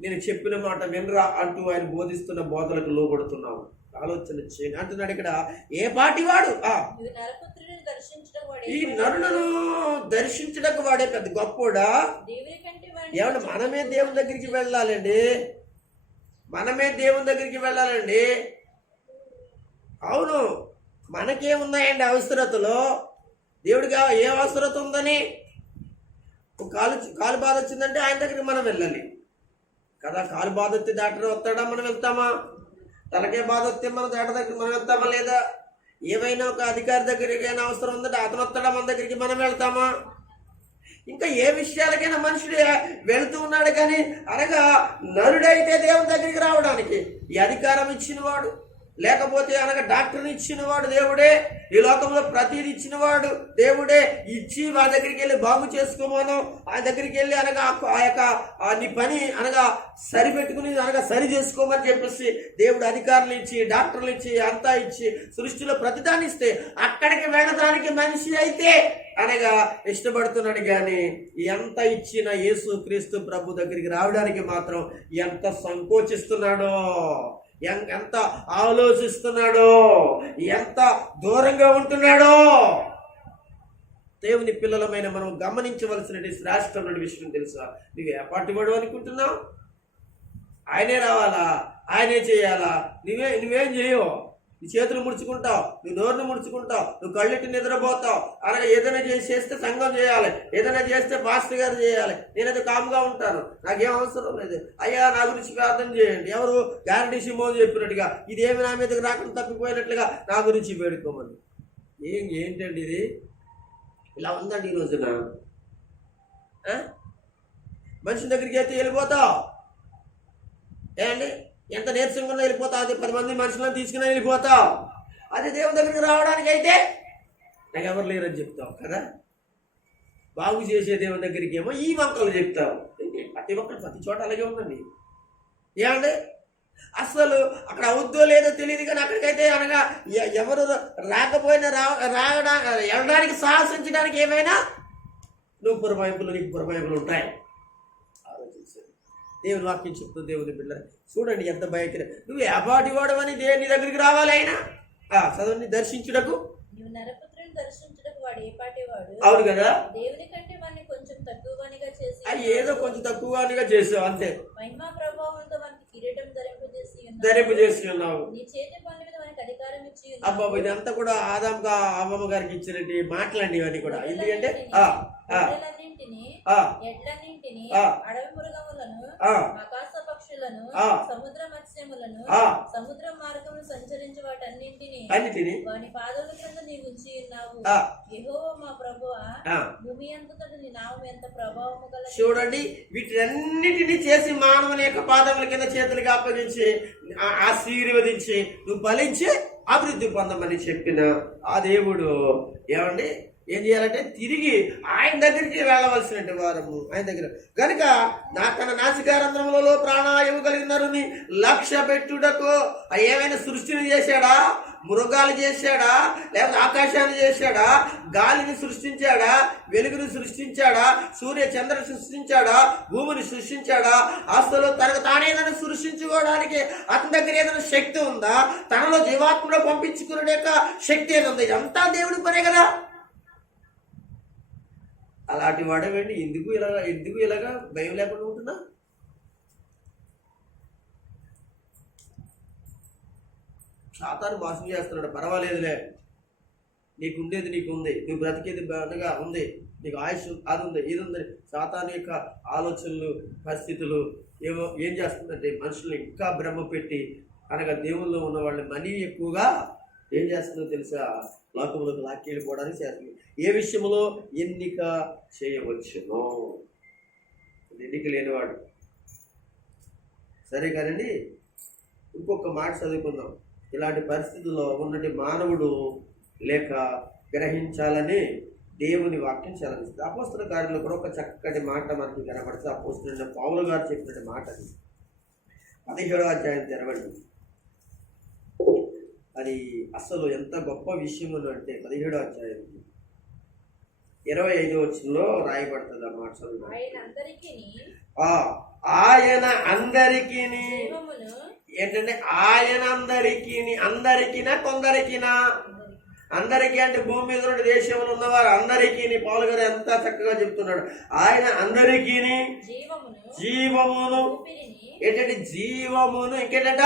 నేను చెప్పిన మాట వినరా అంటూ ఆయన బోధిస్తున్న బోధలకు లోబడుతున్నావు. ఆలోచన చేయండి అంటున్నాడు ఇక్కడ. ఏ పాటి వాడు నీవు నరపుత్రుడిని దర్శించుటకు వాడు ఈ నరులను దర్శించడానికి వాడే పెద్ద గొప్పోడా? దేవుని కంటే వాడిని ఏమంటే మనమే దేవుని దగ్గరికి వెళ్ళాలండి, మనమే దేవుని దగ్గరికి వెళ్ళాలండి. అవును, మనకేమున్నాయండి అవసరతలు? దేవుడికి ఏ అవసరత ఉందని? కాలు బాధ వచ్చిందంటే ఆయన దగ్గరికి మనం వెళ్ళాలి కదా. కాలు బాధ వస్తే డాక్టర్ వస్తాడా, మనం వెళ్తామా? తలకే బాధ వస్తే మన డాక్టర్ దగ్గరికి మనం వెళ్తామా లేదా? ఏమైనా ఒక అధికారి దగ్గరికి అయినా అవసరం ఉందంటే అతను వస్తాడా మన దగ్గరికి, మనం వెళ్తామా? ఇంకా ఏ విషయాలకైనా మనుషుడు వెళుతూ ఉన్నాడు. కానీ అనగా నరుడైతే దేవుని దగ్గరికి రావడానికి ఈ అధికారం ఇచ్చినవాడు, లేకపోతే అనగా డాక్టర్ని ఇచ్చినవాడు దేవుడే. ఈ లోకంలో ప్రతిదీ ఇచ్చినవాడు దేవుడే. ఇచ్చి వాళ్ళ దగ్గరికి వెళ్ళి బాగు చేసుకోమను, ఆయన దగ్గరికి వెళ్ళి అనగా ఆ యొక్క నీ పని అనగా సరిపెట్టుకుని అనగా సరి చేసుకోమని చెప్పేసి దేవుడు అధికారులు ఇచ్చి, డాక్టర్లు ఇచ్చి, అంతా ఇచ్చి సృష్టిలో ప్రతిదాన్ని ఇస్తే అక్కడికి వెళ్ళడానికి మనిషి అయితే అనగా ఇష్టపడుతున్నాడు. కానీ ఎంత ఇచ్చిన యేసు క్రీస్తు ప్రభు దగ్గరికి రావడానికి మాత్రం ఎంత సంకోచిస్తున్నాడో, ఎంత ఆలోచిస్తున్నాడో, ఎంత దూరంగా ఉంటున్నాడో. దేవుని పిల్లలమైన మనం గమనించవలసిన శ్రేష్టమైన విషయం తెలుసా? నువ్వు ఏ పార్టీ వాడు అనుకుంటున్నావు? ఆయనే రావాలా, ఆయనే చేయాలా? నువ్వేం చేయవు. నీ చేతులు ముడుచుకుంటావు, నువ్వు నోరును ముడుచుకుంటావు, నువ్వు కళ్ళెట్టి నిద్రపోతావు. అనగా ఏదైనా చేస్తే సంఘం చేయాలి, ఏదైనా చేస్తే పాస్టర్ గారు చేయాలి. నేనైతే కామ్గా ఉంటాను, నాకేం అవసరం లేదు. అయ్యా నా గురించి ప్రార్థన చేయండి. ఎవరు గ్యారంటీ సిమోన్ చెప్పినట్టుగా ఇదేమి నా మీదకి రాకుండా తప్పిపోయినట్లుగా నా గురించి వేడుకోమని. ఏంటండి ఇది? ఇలా ఉందండి ఈ రోజున. మనిషి దగ్గరికి అయితే వెళ్ళిపోతావు ఏమండి, ఎంత నీరసంగా వెళ్ళిపోతావు. అది 10 మంది మనుషులను తీసుకుని వెళ్ళిపోతావు. అది దేవుని దగ్గరికి రావడానికి అయితే నాకు ఎవరు లేరని చెప్తావు కదా. బాగు చేసే దేవుని దగ్గరికి ఏమో ఈ వంకలు చెప్తావు. ప్రతి ఒక్కరు ప్రతి చోట అలాగే ఉందండి. ఏమండి అసలు అక్కడ అవుద్దో లేదో తెలియదు. కానీ అక్కడికైతే అనగా ఎవరు రాకపోయినా వెళ్ళడానికి సాహసించడానికి ఏమైనా నీకు పురమాయింపులు ఉంటాయి. ఆలోచించండి. దేవుని వాక్యం చెప్తుంది. దేవుని బిడ్డ చూడండి ఎంత భయంకర. నువ్వు ఏపాటి వాడు అని దేవుని దగ్గరికి రావాలి. అయినా చదవండి. దర్శించుటకు నీవు నరపుత్రుని దర్శించుటకు వాడు ఏ పాటి వాడు? అవును కదా. దేవుని కంటే వాడిని కొంచెం తక్కువగానిగా చేసి ఏదో కొంచెం తక్కువగానిగా చేసావు అంతే. మహిమా ప్రభావంతో మనకి కిరీటం ధరింపజేసి ఉన్నావు. నీ చేతి పనుల మీద మనకి అధికారం ఇచ్చి అబ్బా ఇదంతా కూడా ఆదాంగా అమ్మమ్మ గారికి ఇచ్చినట్టు మాటలండి. ఇవన్నీ కూడా ఎందుకంటే ఎడ్లన్నింటిని, అడవి మృగములను, ఆకాశ పక్షులను, సముద్ర మత్స్యములను, సముద్ర మార్గమును సంచరించి వాటన్నింటిని వాని పాదముల క్రింద నీవు ఉంచి ఉన్నావు. యెహోవా మా ప్రభువా, భూమి అంతటా నీ నామం ఎంత ప్రభావము గలది. చూడండి, వీటన్నిటిని చేసి మానవుని యొక్క పాదముల కింద చేతులుగా అప్పగించి ఆశీర్వదించి నువ్వు ఫలించి అభివృద్ధి పొందమని చెప్పిన ఆ దేవుడు ఏమండి ఏం చేయాలంటే తిరిగి ఆయన దగ్గరికి వెళ్ళవలసినట్టు వారము ఆయన దగ్గర కనుక తన నాసికారంధ్రములలో ప్రాణాయము కలిగిన నరుని లక్ష్య పెట్టుటకు ఏమైనా సృష్టిని చేశాడా? మృగాలు చేశాడా? లేకపోతే ఆకాశాన్ని చేశాడా? గాలిని సృష్టించాడా? వెలుగుని సృష్టించాడా? సూర్య చంద్రుని సృష్టించాడా? భూమిని సృష్టించాడా? అసలు తనకు తానేదైనా సృష్టించుకోవడానికి అతని దగ్గర ఏదైనా శక్తి ఉందా? తనలో జీవాత్మలో పంపించుకునే యొక్క శక్తి ఏది ఉంది? ఇదంతా దేవుడి పనే కదా. అలాంటి వాడేవండి ఎందుకు ఇలాగా భయం లేకుండా ఉంటున్నా? సాతాను మోసం చేస్తున్నాడు. పర్వాలేదులే, నీకుండేది నీకుంది, నువ్వు బ్రతికేది బాగా ఉంది, నీకు ఆయుష్ అది ఉంది, ఇది ఉంది. సాతాను యొక్క ఆలోచనలు పరిస్థితులు ఏం చేస్తుందంటే మనుషుల్ని ఇంకా భ్రమ పెట్టి అనగా దేవుల్లో ఉన్న వాళ్ళని మనీ ఎక్కువగా ఏం చేస్తుందో తెలుసా? లోకములకు లాక్కెళ్ళిపోవడానికి చేస్తుంది. ఏ విషయంలో ఎన్నిక చేయవచ్చునో. ఎన్నిక లేనివాడు సరే కానండి. ఇంకొక మాట చదువుకుందాం. ఇలాంటి పరిస్థితుల్లో ఉన్నటి మానవుడు లేక గ్రహించాలని దేవుని వాక్యం చదివిస్తుంది. అపోస్తల కార్యంలో కూడా ఒక చక్కటి మాట మనకి కనబడుతుంది. అపోస్తలుడైన పౌలు గారు చెప్పిన మాట 17వ అధ్యాయం తెరవండి. అది అసలు ఎంత గొప్ప విషయం అంటే 17వ అధ్యాయం 25వ వచనంలో రాయబడుతుంది అన్నమాట. చదువు. ఆయన అందరికీ ఏంటంటే ఆయన అందరికీనా కొందరికినా? అందరికీ అంటే భూమి మీద ఉన్న దేశంలో ఉన్నవారు అందరికీ. పౌలు గారు ఎంత చక్కగా చెప్తున్నాడు. ఆయన అందరికీ జీవమును ఏంటంటే జీవమును ఇంకేంట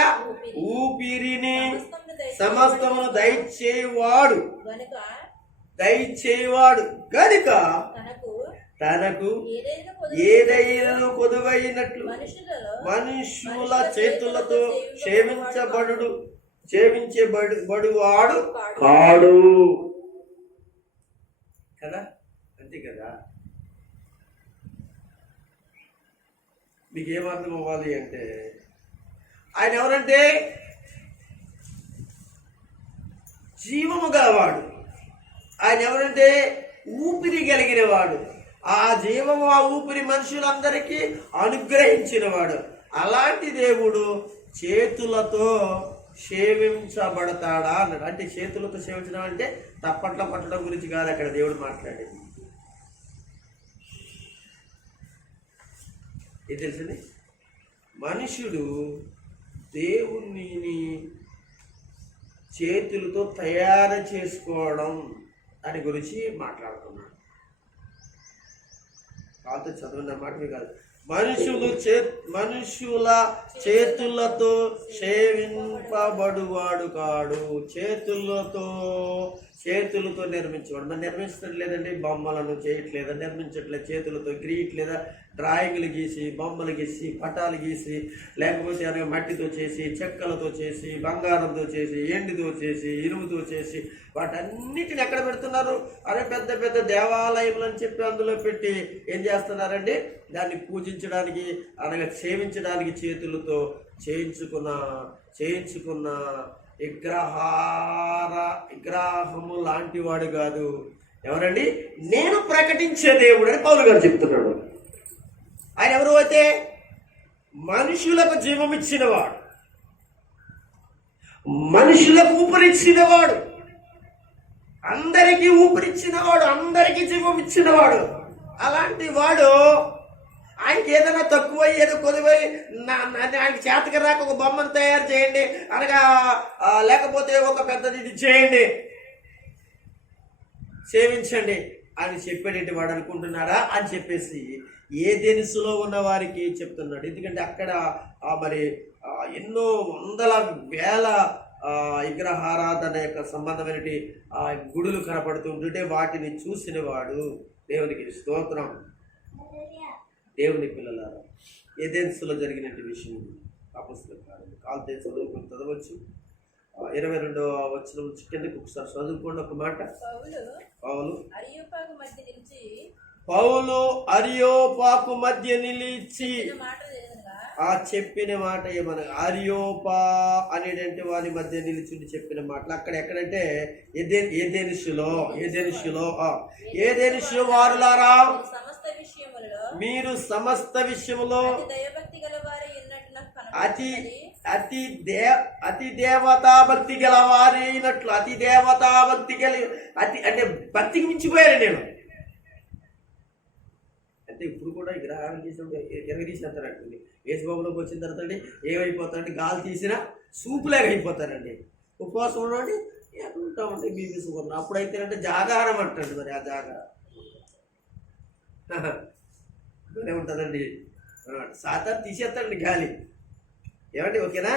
ఊపిరిని సమస్తమును దయచేవాడు కనుక తనకు ఏదైనా కొదువైనట్లు మనుషుల చేతులతో సేవించబడువాడు కాడు కదా. అంతే కదా. మీకు ఏమర్థం అవ్వాలి అంటే ఆయన ఎవరంటే జీవము గలవాడు. ఆయన ఎవరంటే ఊపిరి కలిగిన వాడు. ఆ జీవము ఆ ఊపిరి మనుషులందరికీ అనుగ్రహించినవాడు. అలాంటి దేవుడు చేతులతో సేవించబడతాడా అన్నాడు. అంటే చేతులతో సేవించడం అంటే తప్పట్ల పట్టడం గురించి కాదు అక్కడ దేవుడు మాట్లాడేది. ఇది తెలిసింది. మనుషుడు దేవుణ్ణి చేతులతో తయారు చేసుకోవడం దాని గురించి మాట్లాడుతున్నాడు. కాదు చదవన్న మాట మీకు కాదు. మనుషుల చేతులతో సేవింపబడువాడు కాడు. చేతులతో నిర్మించేవాడు. మరి నిర్మించడం లేదండి, బొమ్మలను చేయట్లేదా, నిర్మించట్లేదు, చేతులతో గీయట్లేదా, డ్రాయింగ్లు గీసి, బొమ్మలు గీసి, పటాలు గీసి, లేకపోతే అనే మట్టితో చేసి, చెక్కలతో చేసి, బంగారంతో చేసి, ఎండితో చేసి, ఇనుముతో చేసి, వాటన్నిటిని ఎక్కడ పెడుతున్నారు? అరే పెద్ద పెద్ద దేవాలయములు అని చెప్పి అందులో పెట్టి ఏం చేస్తున్నారండి? దాన్ని పూజించడానికి అనగా సేవించడానికి చేతులతో చేయించుకున్న విగ్రహము లాంటి వాడు కాదు. ఎవరండి? నేను ప్రకటించే దేవుడు అని పౌలు గారు చెప్తున్నాడు. ఆయన ఎవరు అయితే మనుషులకు జీవం ఇచ్చినవాడు, మనుషులకు ఊపిరిచ్చినవాడు, అందరికీ ఊపిరిచ్చినవాడు, అందరికీ జీవం ఇచ్చినవాడు. అలాంటి వాడు ఆయనకి ఏదైనా తక్కువ ఏదో కొద్దిపోయి ఆయనకి చేతకి రాక ఒక బొమ్మను తయారు చేయండి అనగా, లేకపోతే ఒక పెద్దది ఇది చేయండి, సేవించండి అని చెప్పేటట్టు వాడు అనుకుంటున్నాడా అని చెప్పేసి ఏదెనుసులో ఉన్న వారికి చెప్తున్నాడు. ఎందుకంటే అక్కడ మరి ఎన్నో వందల వేల విగ్రహారాధన యొక్క సంబంధమైన గుడులు కనపడుతుంటే వాటిని చూసిన వాడు. దేవునికి స్తోత్రం. దేవుని పిల్లలారా, ఏదెన్సులో జరిగినట్టు విషయం అపొస్తలుల కార్యాలు కాల్తే చదవచ్చు. 22వ వచనం కిందకి ఒకసారి చదువుకోండి ఒక మాట. పౌలు అరియోపాకు మధ్య నిలిచి చెప్పిన మాట ఏమనగా, అరియోపా అనేటంటే వారి మధ్య నిలిచి చెప్పిన మాటలు అక్కడ ఎక్కడంటే ఏదెనుషులో వారులారా, మీరు సమస్త విషయములో అతి దేవతా భక్తి గలవారి అయినట్లు, అతి దేవతా భక్తి అంటే భక్తికి మించిపోయారు. నేను అంటే ఇప్పుడు కూడా విగ్రహాలు తీసినప్పుడు ఎరగదీసేస్తారండి. యేసుబాబులోకి వచ్చిన తర్వాత అండి ఏమైపోతారంటే గాలి తీసినా సూపులాగా అయిపోతారండి. ఉపవాసం ఉన్నండి ఎట్లుంటామంటే బీపీ షుగర్. అప్పుడైతే అంటే జాగారం అంటండి. మరి ఆ జాగారం ఉంటుందండి. సాతాను తీసేస్తాడండి గాలి. ఏమండి ఓకేనా?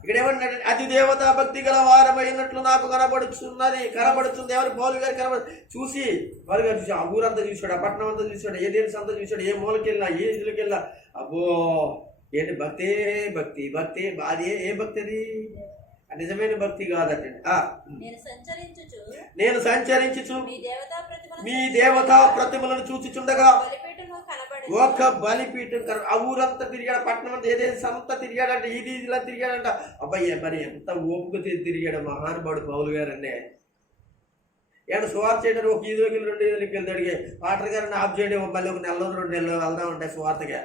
ఇక్కడ ఏమంటే అతి దేవతా భక్తి గల వారమైనట్లు నాకు కనబడుతుంది. ఎవరు? పౌలు గారు చూసి పౌలు గారు చూసి ఆ ఊరంతా చూసాడు, ఆ పట్టణం అంతా చూసాడు, ఏ దేశం అంతా చూసాడు, ఏ మూలకెళ్ళినా, ఏ ఇళ్ళకి వెళ్ళినా అబ్బో ఏంటి భక్తి అది ఏ భక్తి? అది నిజమైన భక్తి కాదటండి. నేను సంచరించుచు మీ దేవతా ప్రతిమలను చూచుచుండగా ఒక బలిపీఠం ఆ ఊరంతా తిరిగాడు, పట్టణం అంతా ఏదేసి అంతా తిరిగాడంట, ఇది ఇలా తిరిగాడంట. అబ్బాయి మరి ఎంత ఓపిక తిరిగాడు మహానుభావుడు పౌలు గారండి. ఏమన్నా సువార్త చేయడానికి ఒక 5 రోజులు 2 రోజులకి వెళ్తాడు. పాటర్ గారిని ఆఫ్ చేయడం మళ్ళీ ఒక నెలలో 2 నెలలు వెళ్దాం ఉంటాయి సువార్తగా.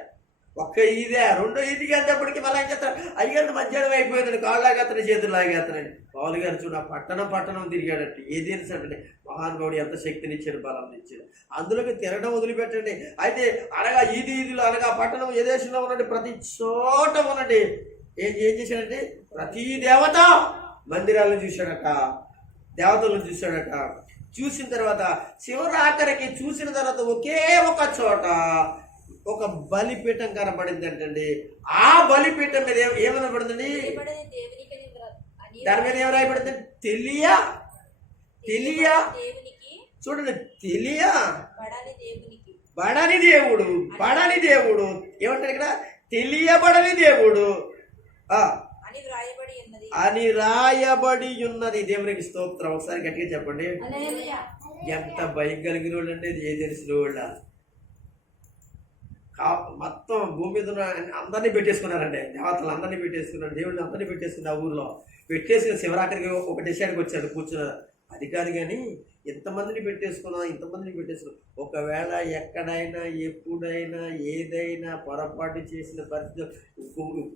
ఒక్క ఇదే రెండో ఈదికి వెళ్ళేటప్పటికి మళ్ళీ ఏం చేస్తారు, అయ్యాడు మధ్యాహ్నం అయిపోయిందండి, కాళ్ళు లాగేస్తున్నాడు, చేతులు లాగేస్తున్నాడు. పౌలు గారు చూడ పట్టణం తిరిగాడట. ఏది అంటే మహానుభావుడు ఎంత శక్తినిచ్చాడు, బలం ఇచ్చాడు. అందులోకి తిరగడం వదిలిపెట్టండి. అయితే అనగా ఈదిలో అనగా పట్టణం ఏ దేశంలో ఉన్నట్టు ప్రతి చోట ఉన్నట్టు ఏం చేశాడంటే ప్రతి దేవత మందిరాలను చూశాడట, దేవతలను చూశాడట. చూసిన తర్వాత చివరాఖరికి చూసిన తర్వాత ఒకే ఒక చోట ఒక బలిపీఠం కనబడింది అంటండి. ఆ బలిపీఠం మీద ఏమైనా పడుతుంది, దాని మీద ఏం రాయబడింది, తెలియ చూడండి, బడని దేవుడు ఏమంటారు ఇక్కడ, తెలియబడని దేవుడు అని రాయబడి ఉన్నది. దేవునికి స్తోత్రం. ఒకసారి గట్టిగా చెప్పండి. ఎంత భయం కలిగిన వాళ్ళు అంటే ఏ తెలిసిన వాళ్ళ మొత్తం భూమి మీద ఉన్న అందరినీ పెట్టేసుకున్నారండి. దేవతలు అందరినీ పెట్టేసుకున్నారు, దేవుడిని అందరినీ పెట్టేసుకున్నారు. ఆ ఊర్లో పెట్టేసుకుని శివరాత్రికి ఒక డిసైడ్కి వచ్చాడు, కూర్చున్నారు. అది కాదు కానీ ఇంతమందిని పెట్టేసుకున్నాం. ఒకవేళ ఎక్కడైనా ఎప్పుడైనా ఏదైనా పొరపాటు చేసిన పరిస్థితి,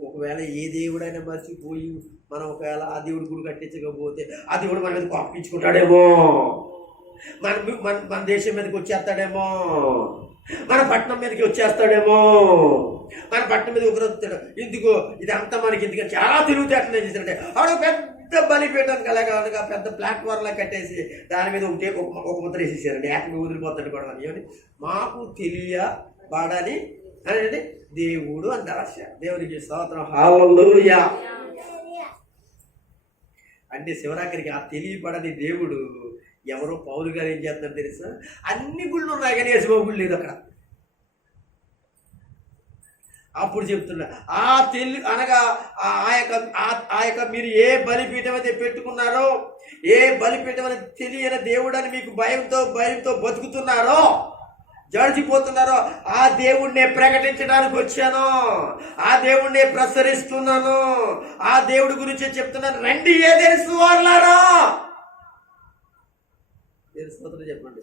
ఒకవేళ ఏ దేవుడైనా మర్చిపోయి మనం ఒకవేళ ఆ దేవుడి గుడి కట్టించకపోతే ఆ దేవుడు మన మీద కోపించుకుంటాడేమో, మన దేశం మీదకి వచ్చేస్తాడేమో, మన పట్టణం మీదకి వచ్చేస్తాడేమో, మన పట్టణం మీద ఒకరు ఇందుకో ఇదంతా మనకి ఎందుకని చాలా తిరుగుతేటనే చేశారంటే ఆవిడ పెద్ద బలిపీఠం కలగా పెద్ద ప్లాట్ఫామ్ లా కట్టేసి దాని మీద ఒక ముద్ర వేసేసారండి. యాక్టివ్ వదిలిపోతాడు కూడా అని మాకు తెలియబడని అనేది దేవుడు అని రాశారు. దేవునికి స్తోత్రం. హల్లెలూయా. అంటే శివరాత్రికి ఆ తెలియబడని దేవుడు ఎవరో పౌలు గారు ఏం చేస్తున్నారు తెలుసా, అన్ని గుళ్ళు ఉన్నాయి కానీ యేసుబాబు గుడి లేదు అక్కడ. అప్పుడు చెప్తున్నా ఆ అనగా ఆ యొక్క మీరు ఏ బలిపీఠం అయితే పెట్టుకున్నారో, ఏ బలిపీఠం అని తెలియని దేవుడు అని మీకు భయంతో బతుకుతున్నారో, జడిచిపోతున్నారో, ఆ దేవుణ్ణి ప్రకటించడానికి వచ్చాను, ఆ దేవుణ్ణి ప్రసరిస్తున్నాను, ఆ దేవుడి గురించి చెప్తున్నాను. రండి ఏ తెలుసు వాళ్ళారా చెప్పండి.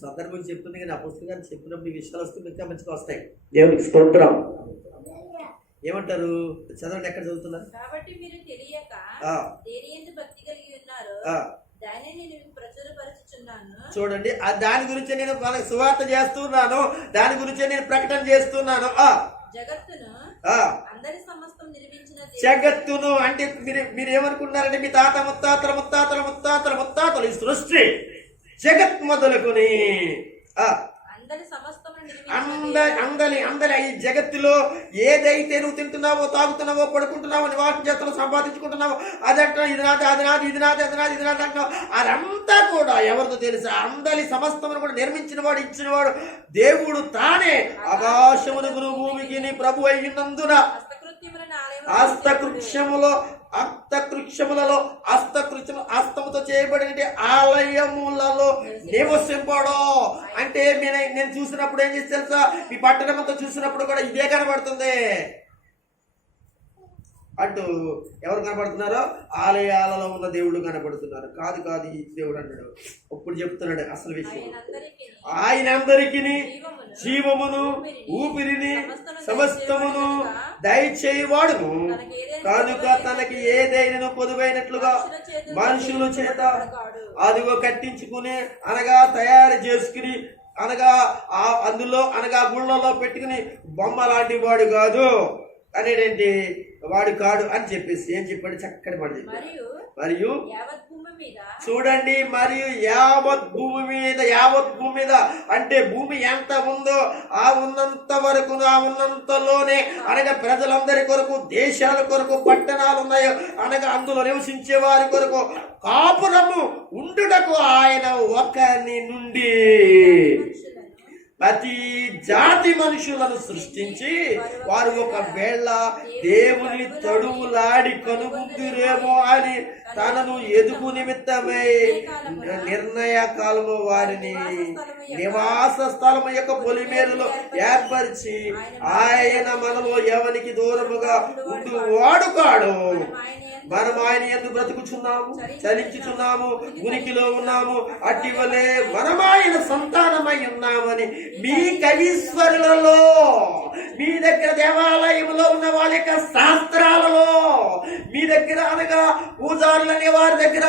సందర్భం చెప్తుంది కానీ ఆ పుస్తకాన్ని చెప్పినప్పుడు ఈ విషయాలు వస్తే ఇంకా మంచిగా వస్తాయి. దేవునికి స్తోత్రం. ఏమంటారు చదవండి, ఎక్కడ చదువుతున్నారు. కాబట్టి మీరు తెలియక దేనియందు భక్తి కలిగి ఉన్నారు, దానిని నేను ప్రచురపరచుచున్నాను. చూడండి, దాని గురించి నేను వాళ్ళకి సువార్త చేస్తున్నాను, దాని గురించి నేను ప్రకటన చేస్తున్నాను. జగత్తును అందరి సమస్తం నిర్మించిన జగత్తును అంటే మీరు ఏమనుకున్నారంటే మీ తాత ముత్తాతలు ఈ సృష్టి జగత్ మొదలుకొని అందరి ఈ జగత్తులో ఏదైతే నువ్వు తింటున్నావో, తాగుతున్నావో, పడుకుంటున్నావో, నివాసం చేస్తున్నావు, సంపాదించుకుంటున్నావో, అదంటే ఇది నాది అంటున్నావు, అదంతా కూడా ఎవరితో తెలుసా, అందరి సమస్తమును కూడా నిర్మించిన వాడు, ఇచ్చినవాడు దేవుడు తానే. ఆకాశమునకును భూమికి ప్రభు అయినందున హస్తముతో చేయబడిన ఆలయములలో నివసింపడు. అంటే నేను చూసినప్పుడు ఏం చేసి తెలుసా, మీ పట్టణం అంతా చూసినప్పుడు కూడా ఇదే కనబడుతుంది. అటు ఎవరు కనబడుతున్నారో ఆలయాలలో ఉన్న దేవుడు కనబడుతున్నారు. కాదు ఈ దేవుడు అన్నాడు. అప్పుడు చెప్తున్నాడు అసలు విషయం. ఆయన అందరికీ జీవమును ఊపిరిని సమస్తమును దయచేయవాడును కనుక తనకి ఏదైనా పొదువైనట్లుగా మనుషుల చేత అదిగో కట్టించుకుని అనగా తయారు చేసుకుని అనగా అందులో అనగా గుళ్ళలో పెట్టుకుని బొమ్మ లాంటి వాడు కాదు అనేటంటే వాడు కాడు అని చెప్పేసి ఏం చెప్పాడు, చక్కటి మాట చెప్పాడు. మరియు చూడండి, మరియు యావత్ భూమి మీద అంటే భూమి ఎంత ఉందో ఆ ఉన్నంత వరకు, ఆ ఉన్నంతలోనే అనగా ప్రజలందరి కొరకు, దేశాల కొరకు, పట్టణాలు ఉన్నాయో అనగా అందులో నివసించే వారి కొరకు కాపురము ఉండుటకు ఆయన ఒకరి నుండి ప్రతి జాతి మనుషులను సృష్టించి వారు ఒకవేళ దేవుని తడువులాడి కనుగురేమో అని తనను ఎదుగు నిమిత్తమై నిర్ణయ కాలము వారిని నివాస స్థలము యొక్క పొలిమేరులో ఏర్పరిచి ఆయన మనలో ఎవరికి దూరముగా ఉంటూ వాడుకాడు. మనం ఆయన ఎందుకు బ్రతుకుచున్నాము, చలించుచున్నాము, ఉనికిలో ఉన్నాము, అట్టివలే మనం ఆయన సంతానమై ఉన్నామని మీ కవీశ్వరులలో, మీ దగ్గర దేవాలయంలో ఉన్న వాళ్ళ యొక్క శాస్త్రాలలో, మీ దగ్గర అనగా పూజారులు అనే వారి దగ్గర,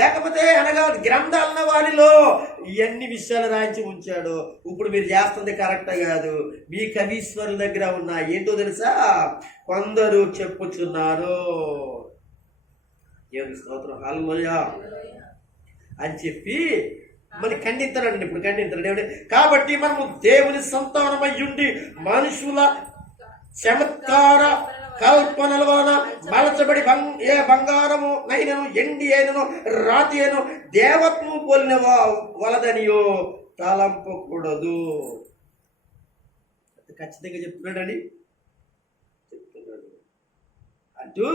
లేకపోతే అనగా గ్రంథాలన్న వారిలో ఇవన్నీ విషయాలు రాయించి ఉంచాడు. ఇప్పుడు మీరు చేస్తుంది కరెక్ట్ కాదు. మీ కవీశ్వరుల దగ్గర ఉన్న ఏంటో తెలుసా, కొందరు చెప్పుచున్నారు. దేవుని స్తోత్రం, హల్లెలూయా అని చెప్పి మరి ఖండిస్తున్నాడు. ఇప్పుడు ఖండిస్తున్నాడు. కాబట్టి మనము దేవుని సంతానమయ్యుండి మనుషుల చమత్కార కల్పనల వలన మలచబడి ఏ బంగారము నైనను, ఎండి అయినను, రాతి అయినను దేవత్వము పోలిన వలదనియో తలంపకూడదు. ఖచ్చితంగా చెప్తున్నాడు అంటూ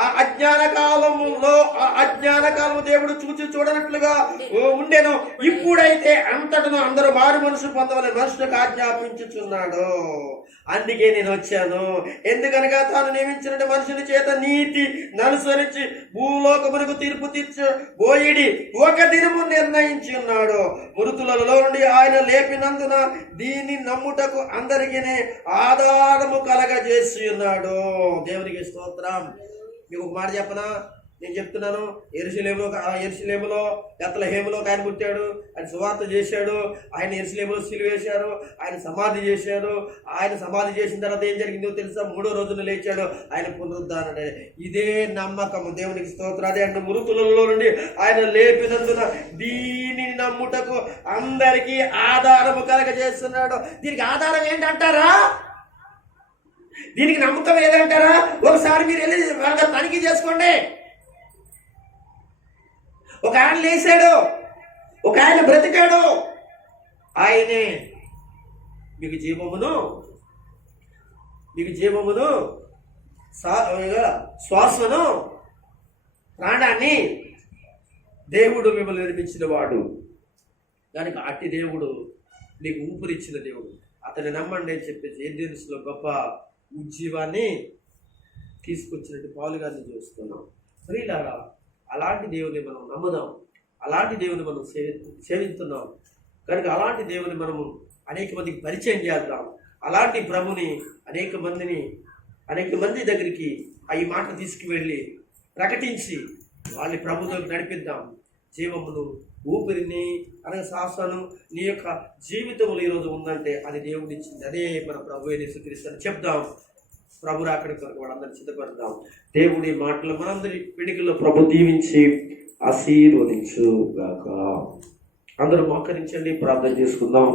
ఆ అజ్ఞాన కాలములో, ఆ అజ్ఞాన కాలము దేవుడు చూచి చూడనట్లుగా ఉండెను. ఇప్పుడైతే అంతటను అందరూ మారు మనసు పొందవలని మనుషులకు ఆజ్ఞాపించుచున్నాడు. అందుకే నేను వచ్చాను. ఎందుకనగా తాను నియమించిన మనుషుని చేత నీతి ననుసరించి భూలోకమునకు తీర్పు తీర్చబోయిడి ఒక దినము నిర్ణయించి ఉన్నాడు. మృతులలో నుండి ఆయన లేపినందున దీన్ని నమ్ముటకు అందరికీ ఆధారము కలగజేసి ఉన్నాడు. దేవునికి స్తోత్రం. మీకు ఒక మాట చెప్పనా, నేను చెప్తున్నాను. యెరూషలేములో బెత్లెహేములో ఆయన పుట్టాడు, ఆయన సువార్త చేశాడు. ఆయన యెరూషలేములో సిలువ వేశారు, ఆయన సమాధి చేశారు. ఆయన సమాధి చేసిన తర్వాత ఏం జరిగిందో తెలుసా, 3వ రోజున లేచాడు, ఆయన పునరుద్ధానుడు. ఇదే నమ్మకము. దేవునికి స్తోత్రం. అదే అంటే మృతులలో నుండి ఆయన లేపినందున దీనిని నమ్ముటకు అందరికీ ఆధారము కలగజేస్తున్నాడు. దీనికి ఆధారం ఏంటంటారా? దీనికి నమ్మకం ఏదంటారా? ఒకసారి మీరు వెళ్ళి తనిఖీ చేసుకోండి. ఒక ఆయన లేచాడు, ఒక ఆయన బ్రతికాడు. ఆయనే మీకు జీవమును శ్వాసను ప్రాణాన్ని దేవుడు మిమ్మల్ని నిర్మించిన వాడు. దానికి అట్టి దేవుడు నీకు ఊపిరిచ్చిన దేవుడు. అతన్ని నమ్మండి అని చెప్పేసి ఏదెన్స్లో గొప్ప ఉజ్జీవాన్ని తీసుకొచ్చినట్టు పాలు గారిని చూస్తున్నాం. ప్రియులారా, అలాంటి దేవుని మనం నమ్ముదాం, అలాంటి దేవుని మనం సేవిస్తున్నాం కనుక అలాంటి దేవుని మనము అనేక మందికి పరిచయం చేద్దాం. అలాంటి ప్రభుని అనేక మంది దగ్గరికి ఈ మాట తీసుకువెళ్ళి ప్రకటించి వాళ్ళని ప్రభుత్వం నడిపిద్దాం. జీవమును, ఊపిరిని, అనగా శ్వాసను నీ యొక్క జీవితంలో ఈరోజు ఉందంటే అది దేవుడు ఇచ్చింది. అదే మన ప్రభు యేసుక్రీస్తు అని చెప్దాం. ప్రభు రాకడ కొరకు వాళ్ళందరినీ సిద్ధపడదాం. దేవుడి మాటలు మనందరి పిడికిలో ప్రభు దీవించి ఆశీర్వదించు గాక. అందరూ మోకరించండి, ప్రార్థన చేసుకుందాం.